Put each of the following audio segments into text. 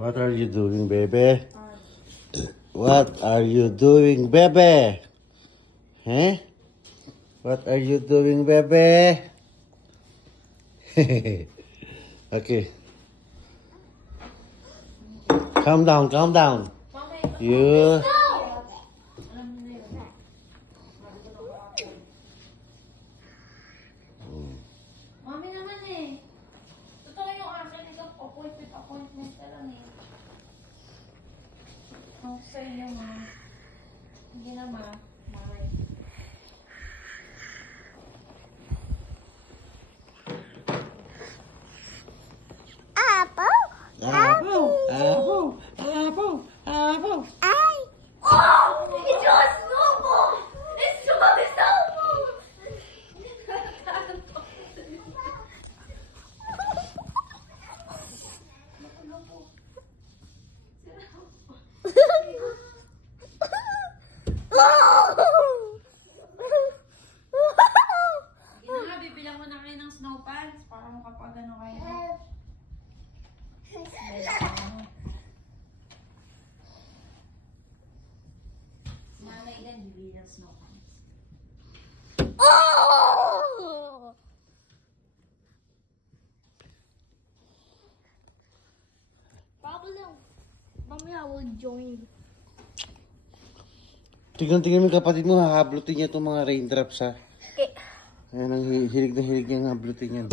What are you doing, baby? What are you doing, baby? Huh? What are you doing, baby? Okay. Calm down, calm down. You. Mami naman eh. Totoo yung akin. Ito, appointment ka lang eh. Ang sa inyo, ma. Hindi na, ma. Mami. Apple, apple, apple. Ay! Oh! It's your snowball! It's your snowball! Bibilang mo na kayo ng snow pants para makapag-ano kayo. Nanay din bibilang snow pants. Probably, Mommy, I will join. Tingnan-tingnan mo yung kapatid mo, hahablutin niya itong mga raindrops, ha? Okay. Ayan, ang hilig na hilig niyang hablutin yan.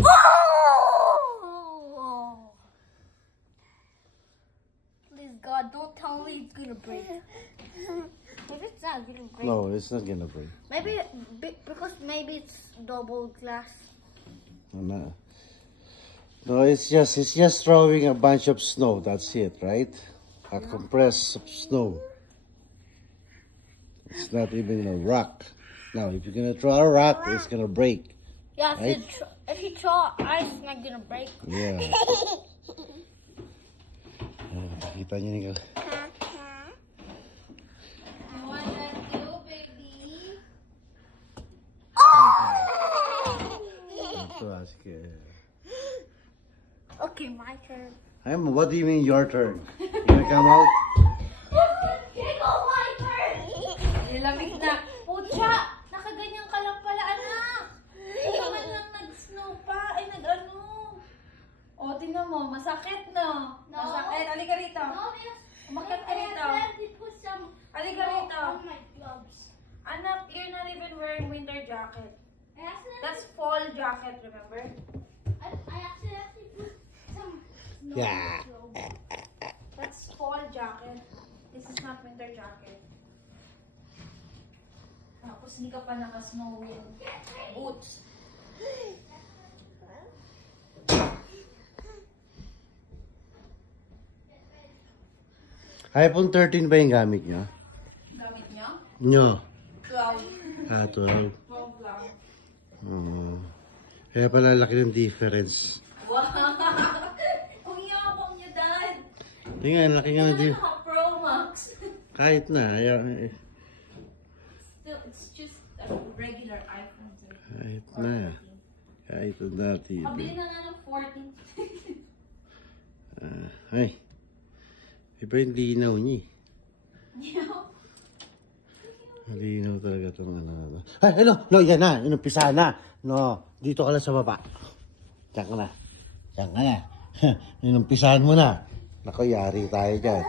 Please, God, don't tell me it's gonna break. Maybe it's not gonna break. No, it's not gonna break. Maybe, because maybe it's double glass. No, it's just throwing a bunch of snow. That's it, right? A compressed snow. It's not even a rock. Now, if you're gonna throw a rock, it's gonna break. Yeah, Right? if you throw ice, it's not gonna break. Yeah. Kita niyo niyo. I want that too, baby. Ito, ask Okay, my turn. What do you mean your turn? You gonna come out? Ikaw, my turn! Nilamig na. Pucha! Nakaganyan ka lang pala, anak. Hindi man lang nag-snow pa. Ay, nag-ano. O, tingnan mo. Masakit, no? No. Masakit. Halika rito. Umakyat ka rito. Put some Halika rito. on my gloves. Anak, you're not even wearing winter jacket. I accidentally, That's fall jacket, remember? I accidentally put some snow Yeah. on my gloves. That's fall jacket. This is not winter jacket. Tapos hindi ka pa naka-snowing boots. iPhone 13 ba yung gamit niyo? Gamit niya? Nyo. 12. 12. 12 lang. Kaya pala laki ng difference. Wow! Kung yabang niya, Dad! Tingnan, laki nga ng Ano difference. naka-Pro Max? Kahit na. Still, it's just a regular iPhone. Kahit na. Kahit na dati. Pabili na nga ng 14. Ay. Iba yung linaw niya. Linaw talaga itong ano. Ay, no, yan na. Inumpisa na. No, dito ka lang sa baba. Diyan ka na. Diyan ka na. Inumpisahan mo na. Naku, yari tayo dyan.